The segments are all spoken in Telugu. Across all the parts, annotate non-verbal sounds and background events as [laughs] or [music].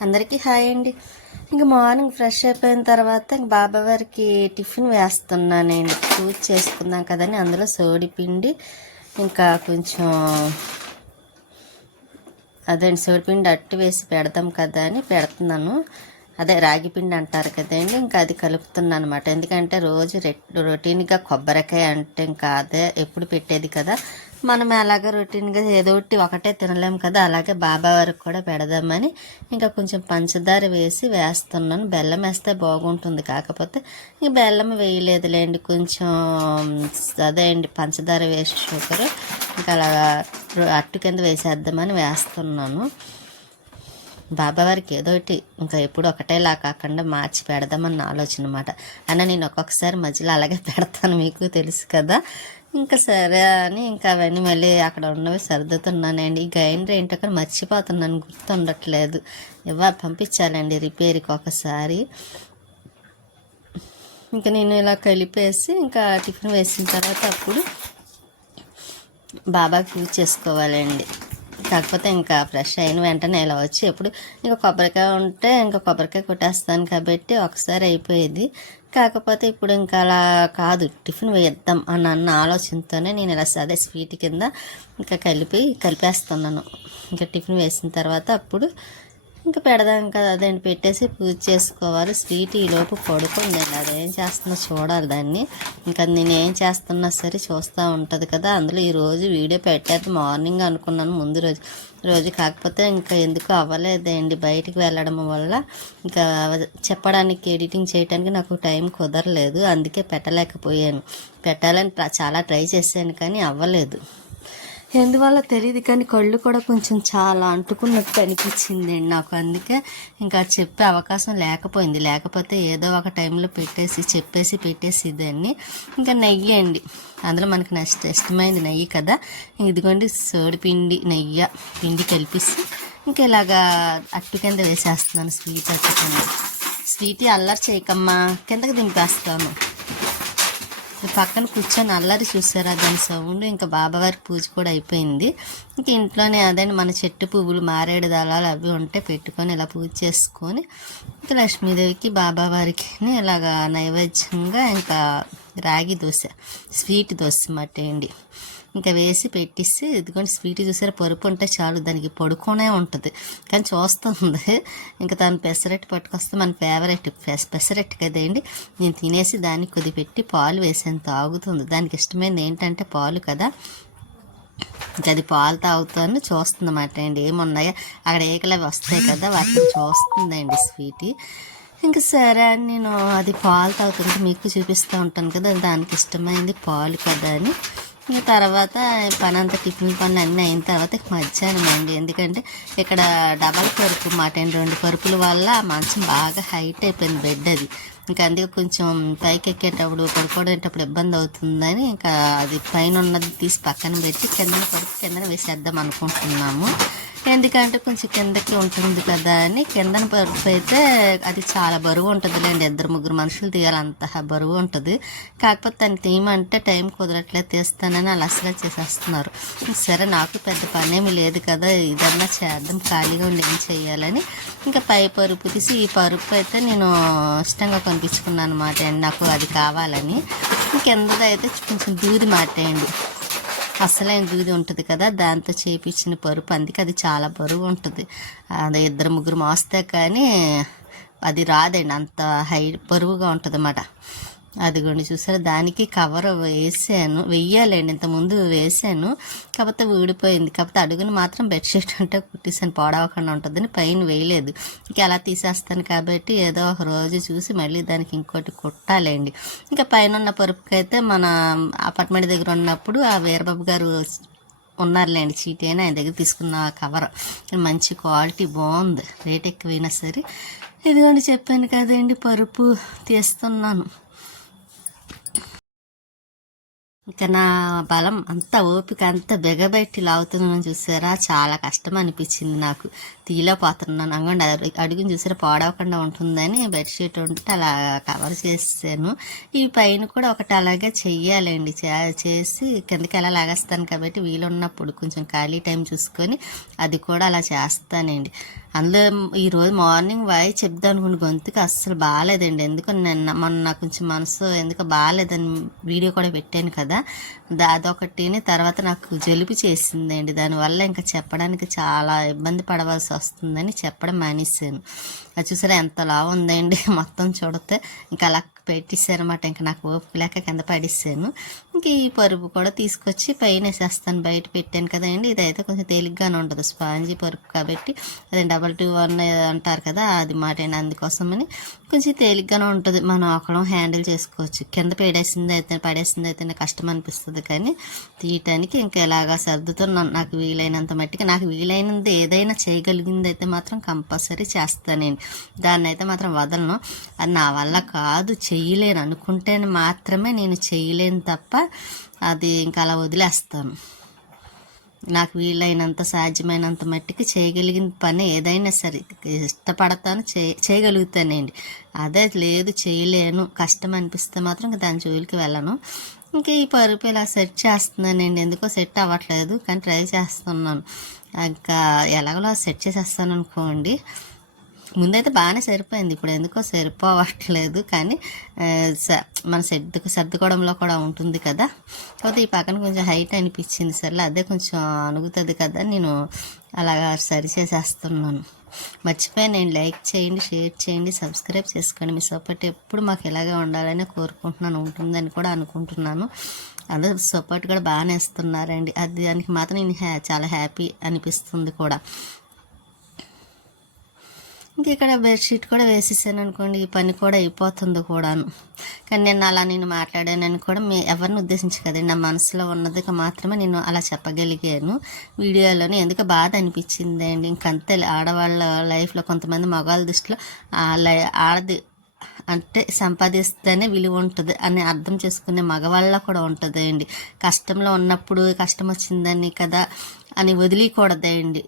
అందరికీ హాయ్ అండి. ఇంకా మార్నింగ్ ఫ్రెష్ అయిపోయిన తర్వాత ఇంక బాబా వారికి టిఫిన్ వేస్తున్నానండి పూజ చేసుకుందాం కదని అందులో సోడి పిండి ఇంకా కొంచెం అదే సోడిపిండి అట్టు వేసి పెడదాం కదా అని పెడుతున్నాను. అదే రాగి పిండి అంటారు కదండి ఇంకా అది కలుపుతున్నాను అనమాట ఎందుకంటే రోజు రొటీన్గా కొబ్బరికాయ అంటే ఇంకా అదే ఎప్పుడు పెట్టేది కదా మనం అలాగే రొటీన్గా ఏదో ఒకటి ఒకటే తినలేము కదా అలాగే బాబా వారికి కూడా పెడదామని ఇంకా కొంచెం పంచదార వేసి వేస్తున్నాను. బెల్లం వేస్తే బాగుంటుంది. కాకపోతే ఇంక బెల్లం వేయలేదులేండి. కొంచెం అదే అండి పంచదార వేసి షుగర్ ఇంకా అలాగా అట్టు కింద వేసేద్దామని వేస్తున్నాను. బాబా వారికి ఏదో ఒకటి ఇంకా ఎప్పుడు ఒకటేలా కాకుండా మార్చి పెడదామన్న ఆలోచన అనమాట అన్న నేను ఒక్కొక్కసారి మధ్యలో అలాగే పెడతాను మీకు తెలుసు కదా. ఇంకా సరే అని ఇంకా అవన్నీ మళ్ళీ అక్కడ ఉన్నవి సర్దుతున్నానండి. ఈ గ్రైండర్ ఏంటో కానీ మర్చిపోతున్నాను గుర్తుండట్లేదు. ఇవ్వ పంపించాలండి రిపేర్కి ఒకసారి. ఇంకా నేను ఇలా కలిపేసి ఇంకా టిఫిన్ వేసిన తర్వాత అప్పుడు బాబాకి పూజ చేసుకోవాలండి. కాకపోతే ఇంకా ఫ్రెష్ అయిన వెంటనే ఇలా వచ్చి ఎప్పుడు ఇంకా కొబ్బరికాయ ఉంటే ఇంకా కొబ్బరికాయ కొట్టేస్తాను కాబట్టి ఒకసారి అయిపోయేది. కాకపోతే ఇప్పుడు ఇంకా అలా కాదు. టిఫిన్ వేద్దాం అని అన్న ఆలోచనతోనే నేను ఇలా అదే స్వీట్ కింద ఇంకా కలిపి కలిపేస్తున్నాను. ఇంకా టిఫిన్ వేసిన తర్వాత అప్పుడు ఇంకా పెడదాం కదా దాన్ని పెట్టేసి పూజ చేసుకోవాలి. స్వీట్ ఈలోపు పడుకుందండి. అదేం చేస్తుందో చూడాలి దాన్ని. ఇంకా నేను ఏం చేస్తున్నా సరే చూస్తూ ఉంటుంది కదా. అందులో ఈరోజు వీడియో పెట్టేది మార్నింగ్ అనుకున్నాను ముందు రోజు. రోజు కాకపోతే ఇంకా ఎందుకు అవ్వలేదండి బయటికి వెళ్ళడం వల్ల. ఇంకా చెప్పడానికి ఎడిటింగ్ చేయడానికి నాకు టైం కుదరలేదు. అందుకే పెట్టలేకపోయాను. పెట్టాలని చాలా ట్రై చేశాను కానీ అవ్వలేదు. ఎందువల్ల తెలియదు కానీ కళ్ళు కూడా కొంచెం చాలా అంటుకున్నట్టు అనిపించింది నాకు. అందుకే ఇంకా చెప్పే అవకాశం లేకపోయింది. లేకపోతే ఏదో ఒక టైంలో పెట్టేసి చెప్పేసి పెట్టేసి దాన్ని ఇంకా నెయ్యి అండి అందులో మనకి నెక్స్ట్ ఇష్టమైంది నెయ్యి కదా. ఇదిగోండి సోడి పిండి నెయ్యి పిండి కలిపిసి ఇంకా ఇలాగా అట్టు కింద వేసేస్తున్నాను స్వీట్ అట్టు కింద. స్వీట్ అల్లరి చేయకమ్మా. కిందకి దింపేస్తాను. పక్కన కూర్చొని అల్లరి చూసారా? దాని సౌండ్ ఇంకా బాబావారి పూజ కూడా అయిపోయింది. ఇంక ఇంట్లోనే అదే మన చెట్టు పువ్వులు మారేడు దళాలు అవి ఉంటే పెట్టుకొని ఇలా పూజ చేసుకొని ఇంకా లక్ష్మీదేవికి బాబావారికి ఇలాగా నైవేద్యంగా ఇంకా రాగి దోశ స్వీట్ దోశ మట్టేయండి ఇంకా వేసి పెట్టిస్తే ఇదిగోండి స్వీట్ చూసారా? పరుపు ఉంటే చాలు దానికి పడుకోనే ఉంటుంది. కానీ చూస్తుంది. ఇంకా దాని పెసరట్టు పట్టుకొస్తే మన ఫేవరెట్ పెసరట్టు కదండి నేను తినేసి దాన్ని కొద్ది పెట్టి పాలు వేసాను తాగుతుంది. దానికి ఇష్టమైనది ఏంటంటే పాలు కదా. ఇంకా అది పాలు తాగుతాను చూస్తుందన్నమాట అండి. ఏమున్నాయో. అక్కడ ఏకలవి వస్తాయి కదా వాటిని చూస్తుందండి స్వీటి. ఇంకా సరే అని నేను అది పాలు తాగుతుంటే మీకు చూపిస్తూ ఉంటాను కదా దానికి ఇష్టమైంది పాలు కదా అని. ఇక తర్వాత పని అంతా టిఫిన్ పనులు అన్నీ అయిన తర్వాత మధ్యాహ్నం అండి. ఎందుకంటే ఇక్కడ డబల్ పరుపు మాట రెండు పరుపుల వల్ల మంచం బాగా హైట్ అయిపోయింది బెడ్ అది. ఇంకా అందుకే కొంచెం పైకి ఎక్కేటప్పుడు పడుకోవడేటప్పుడు ఇబ్బంది అవుతుందని ఇంకా అది పైన ఉన్నది తీసి పక్కన పెట్టి కింద పరుపు కిందన వేసేద్దాం అనుకుంటున్నాము. ఎందుకంటే కొంచెం కిందకి ఉంటుంది కదా అని కిందన పరుపు అయితే అది చాలా బరువు ఉంటుంది లేండి ఇద్దరు ముగ్గురు మనుషులు తీయాలంత బరువు ఉంటుంది. కాకపోతే దాన్ని తీయమంటే టైం కుదరట్లేదు తీస్తానని అలసగా చేసేస్తున్నారు. సరే నాకు పెద్ద పనేమి లేదు కదా ఇదన్నా చేద్దాం ఖాళీగా ఉండి ఏం చేయాలని. ఇంకా పై పరుపు తీసి ఈ పరుపు అయితే నేను ఇష్టంగా కొనిపించుకున్నాను అనమాట అండి నాకు అది కావాలని. కిందదైతే కొంచెం దూది మాటేయండి. అసలైన దూది ఉంటుంది కదా దాంతో చేపించిన పరుపు అందుకే అది చాలా బరువు ఉంటుంది. అది ఇద్దరు ముగ్గురు మోస్తే కానీ అది రాదండి అంత హై బరువుగా ఉంటుంది అన్నమాట అదిగోండి చూసారా? దానికి కవర్ వేసాను. వెయ్యాలండి ఇంతకుముందు వేసాను. కాకపోతే ఊడిపోయింది. కాకపోతే అడుగుని మాత్రం బెడ్షీట్ అంటే కుట్టేసాను పాడవకుండా ఉంటుందని పైన వేయలేదు. ఇంకా అలా తీసేస్తాను కాబట్టి ఏదో ఒక రోజు చూసి మళ్ళీ దానికి ఇంకోటి కుట్టాలండి. ఇంకా పైన ఉన్న పరుపుకైతే మన అపార్ట్మెంట్ దగ్గర ఉన్నప్పుడు ఆ వీరబాబు గారు ఉన్నారులేండి చీటీ అయినా ఆయన దగ్గర తీసుకున్న కవర్ మంచి క్వాలిటీ బాగుంది. రేట్ ఎక్కువైనా సరే. ఇదిగోండి చెప్పాను కదండి పరుపు తీస్తున్నాను. ఇంకా నా బలం అంత ఓపిక అంత బెగబెట్టి లాగుతున్నాను చూసారా? చాలా కష్టం అనిపించింది నాకు. తీయలేకపోతున్నాను అంగండి అడుగుని చూసారా? పాడవకుండా ఉంటుందని బెడ్షీట్ ఉంటే అలా కవర్ చేసాను ఈ పైన కూడా ఒకటి అలాగే చెయ్యాలండి. చే- చేసి కిందకి ఎలా లాగేస్తాను కాబట్టి వీలున్నప్పుడు కొంచెం ఖాళీ టైం చూసుకొని అది కూడా అలా చేస్తానండి. అందులో ఈరోజు మార్నింగ్ వాయి చెప్దాం అనుకున్న గొంతుకి అస్సలు బాగాలేదండి. ఎందుకు నిన్న మొన్న కొంచెం మనసు ఎందుకు బాగాలేదని వీడియో కూడా పెట్టాను కదా. కదా? అదొకటిని. తర్వాత నాకు జలుబు చేసిందండి. దానివల్ల ఇంకా చెప్పడానికి చాలా ఇబ్బంది పడవలసి వస్తుందని చెప్పడం మానేశాను. అది చూసారా ఎంత లావు ఉందండి [laughs] మొత్తం చూడితే ఇంకా అలా పెట్టేశారన్నమాట. ఇంకా నాకు ఓపిక లేక కింద పడేసాను. ఇంక ఈ పరుపు కూడా తీసుకొచ్చి పైన వేసేస్తాను. బయట పెట్టాను కదండి. ఇదైతే కొంచెం తేలిగ్గానే ఉంటుంది స్పాంజీ పరుపు కాబట్టి అదే డబల్ టూ వన్ అంటారు కదా అది మాట అందుకోసమని కొంచెం తేలిగ్గానే ఉంటుంది. మనం ఒకడం హ్యాండిల్ చేసుకోవచ్చు. కింద పేడేసింది అయితే పడేసింది అయితే కష్టం అనిపిస్తుంది కానీ తీయటానికి ఇంకా ఎలాగా సర్దుతున్నాను. నాకు వీలైనంత మట్టికి నాకు వీలైనంత ఏదైనా చేయగలిగింది అయితే మాత్రం కంపల్సరీ చేస్తానండి దాన్ని అయితే మాత్రం వదలను. అది నా వల్ల కాదు చేయలేను. అనుకుంటేనే మాత్రమే నేను చేయలేను తప్ప అది ఇంకా అలా వదిలేస్తాను. నాకు వీలైనంత సాధ్యమైనంత మట్టికి చేయగలిగిన పని ఏదైనా సరే ఇష్టపడతాను చే చేయగలుగుతానండి అదే లేదు చేయలేను కష్టం అనిపిస్తే మాత్రం దాని జోలికి వెళ్ళను. ఇంకా ఈ పరుపు ఇలా సెట్ చేస్తున్నానండి ఎందుకో సెట్ అవ్వట్లేదు కానీ ట్రై చేస్తున్నాను. ఇంకా ఎలాగోలా సెట్ చేసేస్తాను అనుకోండి. ముందైతే బాగానే సరిపోయింది. ఇప్పుడు ఎందుకో సరిపోవట్లేదు. కానీ స- మన సర్దుకు సర్దుకోవడంలో కూడా ఉంటుంది కదా. కాకపోతే ఈ పక్కన కొంచెం హైట్ అనిపించింది. సర్లే అదే కొంచెం అనుగుతుంది కదా. నేను అలాగా సరి చేసేస్తున్నాను. మర్చిపోయి నేను లైక్ చేయండి షేర్ చేయండి సబ్స్క్రైబ్ చేసుకోండి. మీ సపోర్ట్ ఎప్పుడు మాకు ఇలాగే ఉండాలని కోరుకుంటున్నాను ఉంటుందని కూడా అనుకుంటున్నాను. అందరూ సపోర్ట్ కూడా బాగానే ఇస్తున్నారండి. అది దానికి మాత్రం నేను హ్యా చాలా హ్యాపీ అనిపిస్తుంది కూడా. ఇంక ఇక్కడ బెడ్షీట్ కూడా వేసేసాను అనుకోండి ఈ పని కూడా అయిపోతుంది కూడాను. కానీ నేను అలా నేను మాట్లాడానని కూడా మీ ఎవరిని ఉద్దేశించి కదండి నా మనసులో ఉన్నది మాత్రమే నేను అలా చెప్పగలిగాను. వీడియోలోనే ఎందుకు బాధ అనిపించింది అండి. ఇంకంతే ఆడవాళ్ళ లైఫ్లో కొంతమంది మగవాళ్ళ దృష్టిలో ఆడది అంటే సంపాదిస్తేనే విలువ ఉంటుంది అని అర్థం చేసుకునే మగవాళ్ళ కూడా ఉంటుంది అండి కష్టంలో ఉన్నప్పుడు కష్టం వచ్చిందని కదా అని వదిలికూడదండి.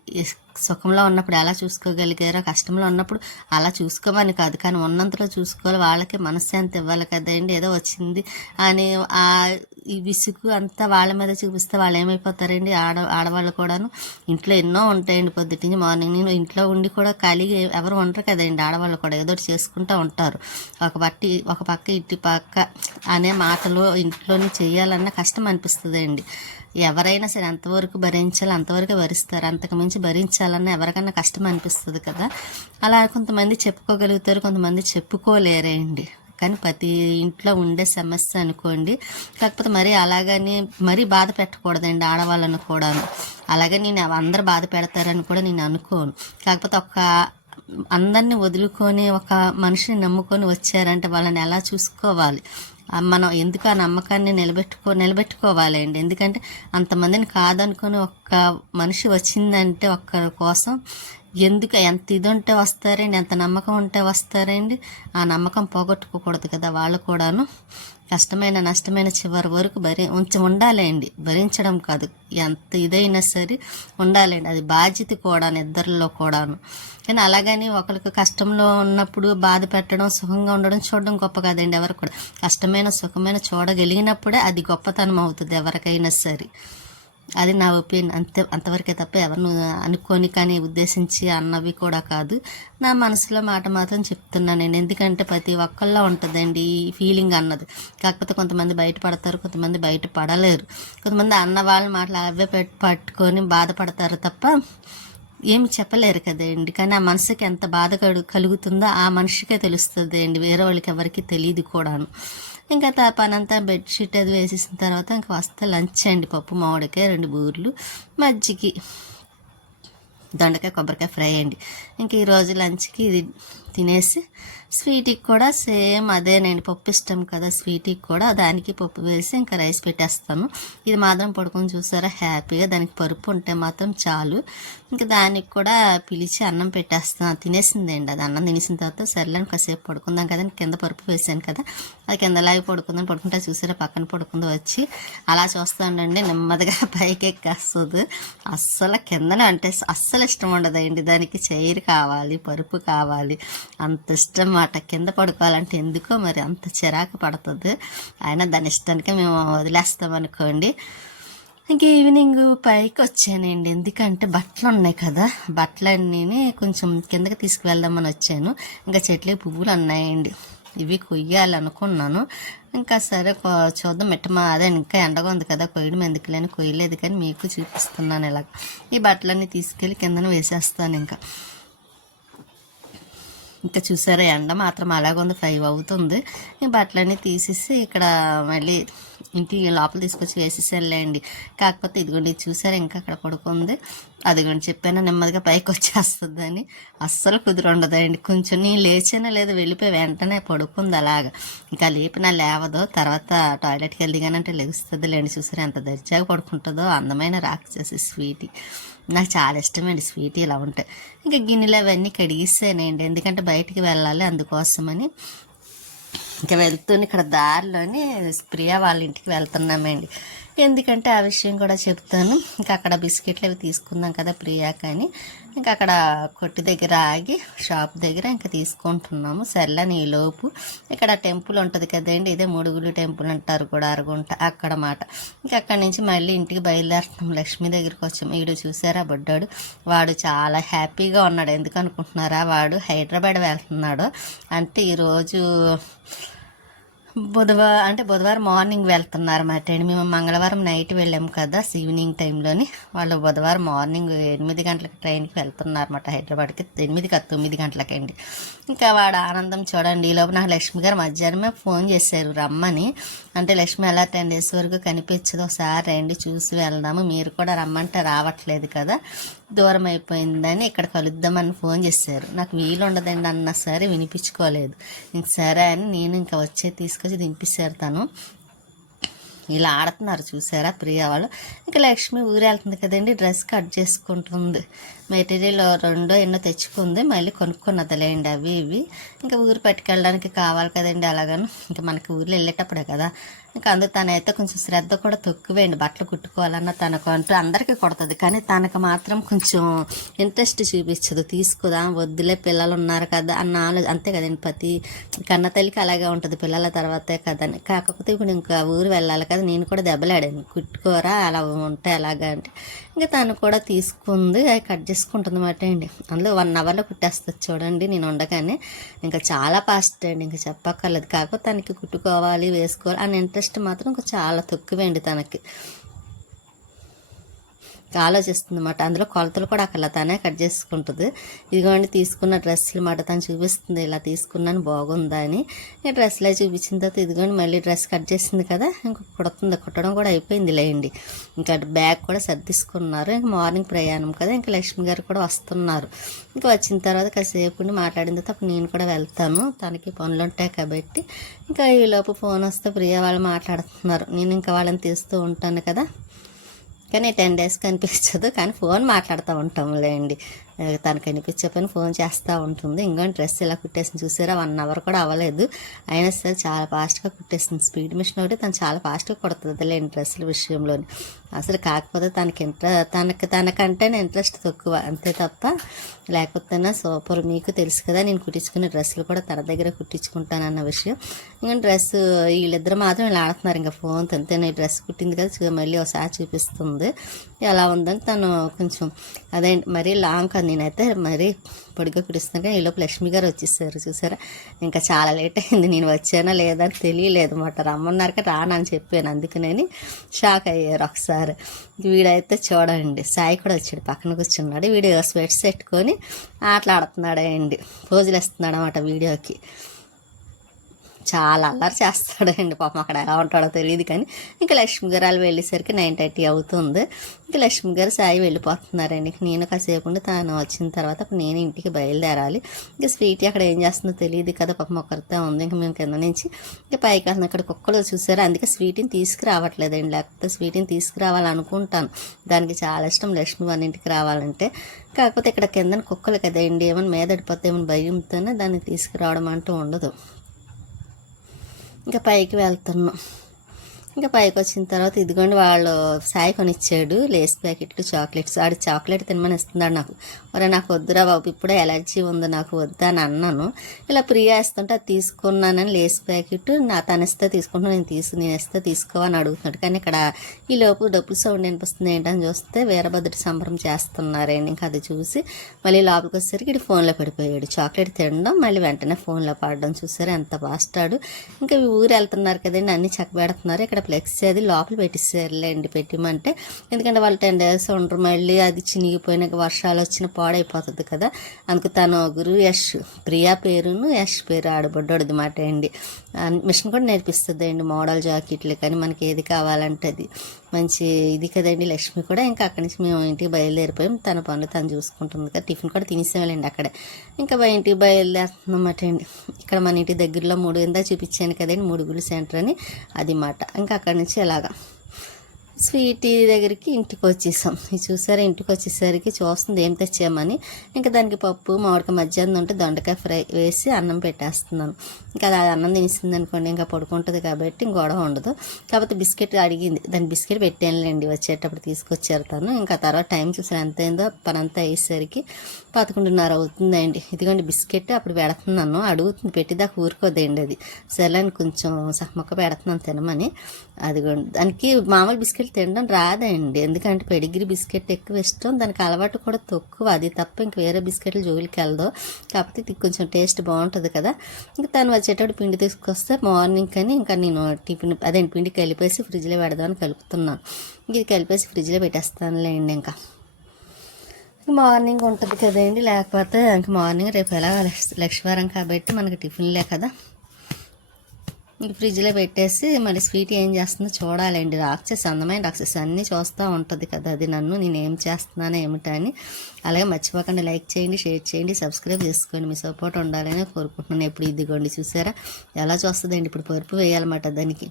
సుఖంలో ఉన్నప్పుడు ఎలా చూసుకోగలిగారో కష్టంలో ఉన్నప్పుడు అలా చూసుకోమని కాదు. కానీ ఉన్నంతలో చూసుకోవాలి. వాళ్ళకి మనశ్శాంతి ఇవ్వాలి కదండి. ఏదో వచ్చింది అని ఆ ఈ విసుగు అంతా వాళ్ళ మీద చూపిస్తే వాళ్ళు ఏమైపోతారండి? ఆడ ఆడవాళ్ళు కూడాను ఇంట్లో ఎన్నో ఉంటాయండి పొద్దుటి నుంచి మార్నింగ్. నేను ఇంట్లో ఉండి కూడా ఖాళీగా ఎవరు ఉండరు కదండి. ఆడవాళ్ళు కూడా ఏదో చేసుకుంటూ ఉంటారు. ఒక పట్టి ఒక పక్క ఇటు పక్క అనే మాటలు ఇంట్లోనే చేయాలన్న కష్టం అనిపిస్తుంది అండి ఎవరైనా సరే అంతవరకు భరించాలి అంతవరకు భరిస్తారు అంతకు మించి భరించాలన్న ఎవరికన్నా కష్టం అనిపిస్తుంది కదా. అలా కొంతమంది చెప్పుకోగలుగుతారు కొంతమంది చెప్పుకోలేరండి. కానీ ప్రతి ఇంట్లో ఉండే సమస్య అనుకోండి. కాకపోతే మరి అలాగని మరీ బాధ పెట్టకూడదండి ఆడవాళ్ళను కూడాను. అలాగే నేను అందరు బాధ పెడతారని కూడా నేను అనుకోను. కాకపోతే ఒక అందరిని వదులుకొని ఒక మనిషిని నమ్ముకొని వచ్చారంటే వాళ్ళని ఎలా చూసుకోవాలి? మనం ఎందుకు ఆ నమ్మకాన్ని నిలబెట్టుకో నిలబెట్టుకోవాలండి? ఎందుకంటే అంతమందిని కాదనుకొని ఒక్క మనిషి వచ్చిందంటే ఒక్కరి కోసం ఎందుకు ఎంత ఇది ఉంటే వస్తారండి ఎంత నమ్మకం ఉంటే వస్తారండి? ఆ నమ్మకం పోగొట్టుకోకూడదు కదా వాళ్ళు కూడాను. కష్టమైన నష్టమైన చివరి వరకు భరి ఉంచి ఉండాలండి. భరించడం కాదు. ఎంత ఇదైనా సరే ఉండాలండి. అది బాధ్యత కూడా ఇద్దరిలో కూడాను. కానీ అలాగని ఒకరికి కష్టంలో ఉన్నప్పుడు బాధ పెట్టడం సుఖంగా ఉండడం చూడడం గొప్ప కాదండి ఎవరికి కూడా. కష్టమైన సుఖమైన చూడగలిగినప్పుడే అది గొప్పతనం అవుతుంది ఎవరికైనా సరే. అది నా ఒపీనియన్. అంతే అంతవరకే తప్ప ఎవరిని అనుకోని కానీ ఉద్దేశించి అన్నవి కూడా కాదు. నా మనసులో మాట మాత్రం చెప్తున్నాను నేను. ఎందుకంటే ప్రతి ఒక్కళ్ళ ఉంటుందండి ఈ ఫీలింగ్ అన్నది. కాకపోతే కొంతమంది బయటపడతారు కొంతమంది బయట పడలేరు కొంతమంది అన్న వాళ్ళ మాటలు అవే పెట్- పట్టుకొని బాధపడతారు తప్ప ఏమి చెప్పలేరు కదండి. కానీ ఆ మనసుకి ఎంత బాధ కలుగుతుందో ఆ మనిషికే తెలుస్తుంది అండి వేరే వాళ్ళకి ఎవరికి తెలియదు కూడాను. ఇంకా తా పనంతా బెడ్షీట్ అది వేసేసిన తర్వాత ఇంకా వస్తే లంచ్ అండి పప్పు మామిడికాయ రెండు బూర్లు మజ్జిగి దొండకాయ కొబ్బరికాయ ఫ్రై అండి. ఇంక ఈరోజు లంచ్కి ఇది తినేసి స్వీట్కి కూడా సేమ్ అదేనండి పప్పు ఇష్టం కదా స్వీట్కి కూడా దానికి పప్పు వేసి ఇంకా రైస్ పెట్టేస్తాను. ఇది మాత్రం పడుకొని చూసారా హ్యాపీగా దానికి పరుపు ఉంటే మాత్రం చాలు. ఇంకా దానికి కూడా పిలిచి అన్నం పెట్టేస్తాను. తినేసిందండి అది అన్నం తినేసిన తర్వాత సర్లేని కాసేపు పడుకుందాం కదా కింద పరుపు వేసాను కదా. అది కిందలాగి పడుకుందాం. పడుకుంటే చూసారా పక్కన పడుకుందో వచ్చి అలా చూస్తానండి. నెమ్మదిగా [laughs] పైకి ఎక్కేస్తుంది. అస్సలు కిందనే అంటే అస్సలు ఇష్టం ఉండదండి దానికి చైర్ కావాలి పరుపు కావాలి. అంత ఇష్టం మాట. కింద పడుకోవాలంటే ఎందుకో మరి అంత చిరాకు పడుతుంది. అయినా దాని ఇష్టానికి మేము వదిలేస్తాం అనుకోండి. ఇంక ఈవినింగ్ పైకి వచ్చానండి. ఎందుకంటే బట్టలు ఉన్నాయి కదా. బట్టలన్నీ కొంచెం కిందకి తీసుకువెళ్దామని వచ్చాను. ఇంకా చెట్లకి పువ్వులు ఉన్నాయండి ఇవి కొయ్యాలనుకున్నాను. ఇంకా సరే కొ- చూద్దాం. మెట్టమా అదే ఇంకా ఎండగా ఉంది కదా. కొయ్యడం ఎందుకులేని కొయ్యలేదు కానీ మీకు చూపిస్తున్నాను ఇలా ఈ బట్టలన్నీ తీసుకెళ్ళి కిందన వేసేస్తాను ఇంకా. ఇంకా చూసారా ఎండ మాత్రం అలాగుంది ఫైవ్ అవుతుంది. ఈ బట్టలన్నీ తీసేసి ఇక్కడ మళ్ళీ ఇంటి లోపల తీసుకొచ్చి వేసేసానులేండి. కాకపోతే ఇదిగోండి ఇది చూసారా ఇంకా అక్కడ పడుకుంది. అదిగోండి చెప్పాను నెమ్మదిగా పైకి వచ్చేస్తుందని. అస్సలు కుదిరి కొంచెం నేను లేచినా లేదు వెళ్ళిపోయి వెంటనే పడుకుంది అలాగా. ఇంకా లేపినా లేవదో తర్వాత టాయిలెట్కి వెళ్ళిగానంటే లెగుస్తుంది లేండి చూసారా ఎంత దర్జాగా పడుకుంటుందో అందమైన రాక్షసి స్వీటీ. నాకు చాలా ఇష్టమండి స్వీట్ ఇలా ఉంటాయి ఇంకా గిన్నెలు అవన్నీ కడిగిస్తానండి ఎందుకంటే బయటికి వెళ్ళాలి అందుకోసమని. ఇంకా వెళ్తూనే ఇక్కడ దారిలోని ప్రియా వాళ్ళ ఇంటికి వెళ్తున్నామండి. ఎందుకంటే ఆ విషయం కూడా చెప్తాను. ఇంకా అక్కడ బిస్కెట్లు అవి తీసుకుందాం కదా ప్రియాక అని ఇంకా అక్కడ కొట్టు దగ్గర ఆగి షాప్ దగ్గర ఇంకా తీసుకుంటున్నాము. సర్లని ఈ లోపు ఇక్కడ టెంపుల్ ఉంటుంది కదండి ఇదే మూడుగులు టెంపుల్ అంటారు కూడా అరగుంట అక్కడ మాట. ఇంకా అక్కడ నుంచి మళ్ళీ ఇంటికి బయలుదేరుతున్నాం. లక్ష్మి దగ్గరికి వచ్చాము వీడు చూసారా బొడ్డాడు? వాడు చాలా హ్యాపీగా ఉన్నాడు. ఎందుకు అనుకుంటున్నారా? వాడు హైదరాబాద్ వెళ్తున్నాడు. అంటే ఈరోజు బుధవారం అంటే బుధవారం మార్నింగ్ వెళ్తున్నారు అన్నమాట అండి మేము మంగళవారం నైట్ వెళ్ళాము కదా ఈవినింగ్ టైంలోని వాళ్ళు బుధవారం మార్నింగ్ ఎనిమిది గంటలకు ట్రైన్కి వెళ్తున్నారు అన్నమాట హైదరాబాద్కి. ఎనిమిది కాదు తొమ్మిది గంటలకండి. ఇంకా వాడు ఆనందం చూడండి. ఈలోపు నాకు లక్ష్మి గారు మధ్యాహ్నమే ఫోన్ చేశారు రమ్మని. అంటే లక్ష్మి ఎలా టెన్ డేస్ వరకు కనిపించదు. ఒకసారి రండి చూసి వెళ్దాము. మీరు కూడా రమ్మంటే రావట్లేదు కదా. దూరం అయిపోయిందని ఇక్కడ కలుద్దామని ఫోన్ చేశారు. నాకు వీలు ఉండదండి అన్న సరే వినిపించుకోలేదు. ఇంక సరే అని నేను ఇంకా వచ్చే తీసుకొచ్చి దింపిస్తారు తను. ఇలా ఆడుతున్నారు చూసారా ప్రియ వాళ్ళు. ఇంకా లక్ష్మి ఊరెళ్తుంది వెళ్తుంది కదండి డ్రెస్ కట్ చేసుకుంటుంది. మెటీరియల్ రెండో ఎన్నో తెచ్చుకుంది మళ్ళీ కొనుక్కున్నదిలేండి అవి ఇవి. ఇంకా ఊరు పట్టుకెళ్ళడానికి కావాలి కదండి అలాగను. ఇంకా మనకి ఊర్లో వెళ్ళేటప్పుడే కదా. ఇంకా అందుకు తనైతే కొంచెం శ్రద్ధ కూడా తక్కువేండి. బట్టలు కుట్టుకోవాలన్న తనకు అంటూ అందరికీ కొడుతుంది. కానీ తనకు మాత్రం కొంచెం ఇంట్రెస్ట్ చూపించదు తీసుకుదా వద్దులే పిల్లలు ఉన్నారు కదా అన్న ఆలోచన అంతే కదండి ప్రతి కన్న తల్లికి అలాగే ఉంటుంది. పిల్లల తర్వాతే కదని కాకపోతే ఇప్పుడు ఇంకా ఊరు వెళ్ళాలి కదా. నేను కూడా దెబ్బలాడాను. కుట్టుకోరా అలా ఉంటే అలాగా అంటే. ఇంకా తను కూడా తీసుకుంది. అవి కట్ చేసుకుంటుంది అన్నమాట అండి. అందులో వన్ అవర్లో కుట్టేస్తుంది చూడండి. నేను ఉండగానే ఇంకా చాలా ఫాస్ట్ అండి. ఇంకా చెప్పక్కర్లేదు. కాకపోతే తనకి కుట్టుకోవాలి వేసుకోవాలి అని ఇంట్రెస్ట్ మాత్రం ఇంకా చాలా తక్కువండి తనకి. ఆలోచిస్తుంది అనమాట అందులో కొలతలు కూడా అక్కడ తనే కట్ చేసుకుంటుంది. ఇదిగోండి తీసుకున్న డ్రెస్సులు మాట తను చూపిస్తుంది. ఇలా తీసుకున్నాను బాగుందా అని. ఈ డ్రెస్సులే చూపించిన తర్వాత ఇదిగోండి మళ్ళీ డ్రెస్ కట్ చేసింది కదా ఇంకా కుడుతుంది. కుట్టడం కూడా అయిపోయింది లేండి. ఇంకా బ్యాగ్ కూడా సర్దిసుకున్నారు. ఇంకా మార్నింగ్ ప్రయాణం కదా ఇంకా లక్ష్మి గారు కూడా వస్తున్నారు. ఇంకా వచ్చిన తర్వాత కాసేపు ఉండి మాట్లాడిన తర్వాత అప్పుడు నేను కూడా వెళ్తాను. తనకి పనులు ఉంటాయి కాబట్టి. ఇంకా ఈలోపు ఫోన్ వస్తే ప్రియ వాళ్ళు మాట్లాడుతున్నారు. నేను ఇంకా వాళ్ళని తీస్తూ ఉంటాను కదా. కానీ టెన్ డేస్ కనిపించదు కానీ ఫోన్ మాట్లాడుతూ ఉంటాంలేండి తనకు కనిపించే పని ఫోన్ చేస్తూ ఉంటుంది. ఇంకా డ్రెస్ ఇలా కుట్టేసింది. చూసారా? వన్ అవర్ కూడా అవ్వలేదు. అయినా సరే చాలా ఫాస్ట్గా కుట్టేసింది. స్పీడ్ మిషన్ ఒకటి తను చాలా ఫాస్ట్గా కుడుతుంది లేని డ్రెస్సుల విషయంలోని. అసలు కాకపోతే తనకి ఇంట్రె తనకి తనకంటేనే ఇంట్రెస్ట్ తక్కువ. అంతే తప్ప లేకపోతే సూపర్ మీకు తెలుసు కదా నేను కుట్టించుకునే డ్రెస్సులు కూడా తన దగ్గర కుట్టించుకుంటానన్న విషయం. ఇంకా డ్రెస్ వీళ్ళిద్దరు మాత్రం ఇలా ఆడుతున్నారు. ఇంకా ఫోన్ అంతే నేను డ్రెస్ కుట్టింది కదా మళ్ళీ ఒకసారి చూపిస్తుంది. ఎలా ఉందని తను కొంచెం అదే మరీ లాంగ్ నేనైతే మరీ పొడిగా కుట్టిస్తాను కానీ ఈలోపు లక్ష్మి గారు వచ్చేసారు చూసారా? ఇంకా చాలా లేట్ అయింది నేను వచ్చానా లేదా అని తెలియలేదు అనమాట రమ్మన్నారక రానని చెప్పాను అందుకనేని షాక్ అయ్యారు ఒకసారి. వీడైతే చూడండి సాయి కూడా వచ్చాడు పక్కన కూర్చున్నాడు వీడు స్వెట్స్ పెట్టుకొని ఆటలాడుతున్నాడు అండి పోజులు ఇస్తున్నాడు అనమాట వీడియోకి. చాలా అల్లరి చేస్తాడండి పాపం. అక్కడ ఎలా ఉంటాడో తెలియదు కానీ ఇంకా లక్ష్మి గారు వాళ్ళు వెళ్ళేసరికి నైన్ థర్టీ అవుతుంది. ఇంకా లక్ష్మి గారు సాయి వెళ్ళిపోతున్నారండి. ఇంక నేను కాసేపు ఉండి తాను వచ్చిన తర్వాత అప్పుడు నేను ఇంటికి బయలుదేరాలి. ఇంకా స్వీట్ అక్కడ ఏం చేస్తుందో తెలియదు కదా పాపం ఒకరితో ఉంది. ఇంకా మేము కింద నుంచి ఇంకా పైకి వెళ్తున్నాం. ఇక్కడ కుక్కలు చూసారు? అందుకే స్వీట్ని తీసుకురావట్లేదండి. లేకపోతే స్వీట్ని తీసుకురావాలనుకుంటాను. దానికి చాలా ఇష్టం లక్ష్మి వాళ్ళ ఇంటికి రావాలంటే. కాకపోతే ఇక్కడ కింద కుక్కలు కదండి. ఏమైనా మీద పడిపోతే ఏమైనా భయంతోనే దాన్ని తీసుకురావడం అంటూ ఉండదు. ఇంకా పైకి వెళ్తున్నాం. ఇంకా పైకి వచ్చిన తర్వాత ఇదిగోండి వాళ్ళు సాయి కొనిచ్చాడు లేస్ ప్యాకెట్లు చాక్లెట్స్. ఆడు చాక్లెట్ తినమని ఇస్తున్నాడు నాకు. మరి నాకు వద్దురా బాబు ఇప్పుడే ఎలర్జీ ఉంది నాకు వద్దా అని అన్నాను. ఇలా ప్రియా ఇస్తుంటే అది తీసుకున్నానని లేస్ ప్యాకెట్ నా తనిస్తే తీసుకుంటా నేను తీసు నేను ఇస్తే తీసుకోవని అడుగుతున్నాడు. కానీ ఇక్కడ ఈ లోపు డబ్బులు సౌండ్ వినిపిస్తుంది ఏంటని చూస్తే వీరభద్రుడు సంబరం చేస్తున్నారండి. ఇంకా అది చూసి మళ్ళీ లోపలికి వచ్చేసరికి ఇటు ఫోన్లో పడిపోయాడు. చాక్లెట్ తినడం మళ్ళీ వెంటనే ఫోన్లో పాడడం చూసారు ఎంత బాస్తాడు ఇంకా ఊరు వెళ్తున్నారు కదండి అన్ని చక్కబెడుతున్నారు. ఇక్కడ ఫ్లెక్స్ అది లోపల పెట్టిస్తారులేండి పెట్టిమంటే ఎందుకంటే వాళ్ళు టెన్ డేస్ ఉండరు మళ్ళీ అది చినిగిపోయినాక వర్షాలు వచ్చిన పాడైపోతుంది కదా. అందుకు తన గురు యష్ ప్రియా పేరును యష్ పేరు ఆడబడ్డాడు మాట అండి. మిషన్ కూడా నేర్పిస్తుంది అండి మోడల్ జాకెట్లు కానీ మనకి ఏది కావాలంటే అది. మంచి ఇది కదండి లక్ష్మి కూడా. ఇంకా అక్కడి నుంచి మేము ఇంటికి బయలుదేరిపోయాం. తన పనులు తను చూసుకుంటుంది కదా. టిఫిన్ కూడా తినేసేవాళ్ళండి అక్కడే. ఇంకా ఇంటికి బయలుదేరుతున్నమాట అండి. ఇక్కడ మన ఇంటి దగ్గరలో మూడు ఇందా చూపించాను కదండి మూడుగులు సెంటర్ అని. అది మాట. ఇంకా అక్కడి నుంచి ఎలాగా స్వీటీ దగ్గరికి ఇంటికి వచ్చేసాం ఇది చూసారా? ఇంటికి వచ్చేసరికి చూస్తుంది ఏం తెచ్చామని. ఇంకా దానికి పప్పు మామిడికాయ మధ్యాహ్నం ఉంటే దొండకాయ ఫ్రై వేసి అన్నం పెట్టేస్తున్నాను. ఇంకా అది అన్నం తినిసింది అనుకోండి ఇంకా పడుకుంటుంది కాబట్టి ఇంక గొడవ ఉండదు. కాకపోతే బిస్కెట్ అడిగింది. దాని బిస్కెట్ పెట్టానులేండి వచ్చేటప్పుడు తీసుకొచ్చారు తను ఇంకా తర్వాత టైం చూసాను ఎంత అయిందో? పనంతా అయ్యేసరికి పదకొండున్నర అవుతుందండి. ఇదిగోండి బిస్కెట్ అప్పుడు పెడుతున్నాను. అడుగుతుంది పెట్టిదాకా ఊరుకోదండి అది. సరే అని కొంచెం సహమక్క పెడుతున్నాను తినమని. అదిగోండి. దానికి మామూలు బిస్కెట్ తినడం రాదండి. ఎందుకంటే పెడిగిరి బిస్కెట్ ఎక్కువ ఇష్టం. దానికి అలవాటు కూడా తక్కువ. అది తప్ప ఇంక వేరే బిస్కెట్లు జోలికి వెళ్ళదు. కాకపోతే ఇది కొంచెం టేస్ట్ బాగుంటుంది కదా. ఇంకా తను వచ్చేటప్పుడు పిండి తీసుకొస్తే మార్నింగ్ కానీ ఇంకా నేను టిఫిన్ అదే పిండి కలిపేసి ఫ్రిడ్జ్లో పెడదామని కలుపుతున్నాను. ఇంక ఇది కలిపేసి ఫ్రిడ్జ్లో పెట్టేస్తానులేండి ఇంకా. మార్నింగ్ ఉంటుంది కదండి. లేకపోతే ఇంక మార్నింగ్ రేపు ఎలా లక్ష్మీవారం కాబట్టి మనకి టిఫిన్లే కదా. ఇంక ఫ్రిడ్జ్లో పెట్టేసి మళ్ళీ స్వీట్ ఏం చేస్తుందో చూడాలండి. రాక్షస్ అందమైన రాక్షస్ అన్నీ చూస్తూ ఉంటుంది కదా. అది నన్ను నేను ఏం చేస్తున్నానో ఏమిటని అలాగే మర్చిపోకండి లైక్ చేయండి షేర్ చేయండి సబ్స్క్రైబ్ చేసుకోండి. మీ సపోర్ట్ ఉండాలని కోరుకుంటున్నాను. ఎప్పుడు ఇదిగోండి చూసారా? ఎలా చూస్తుందండి? ఇప్పుడు పరుపు వేయాలన్నమాట దానికి.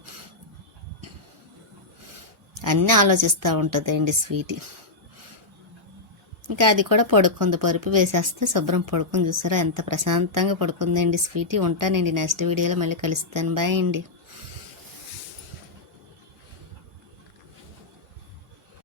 అన్నీ ఆలోచిస్తూ ఉంటుందండి స్వీట్. ఇంకా అది కూడా పడుకుంది పరుపు వేసేస్తే శుభ్రం పడుకుని చూసారా? ఎంత ప్రశాంతంగా పడుకుందండి స్వీటీ ఉంటానండి. నెక్స్ట్ వీడియోలో మళ్ళీ కలుస్తాను. బాయ్ అండి.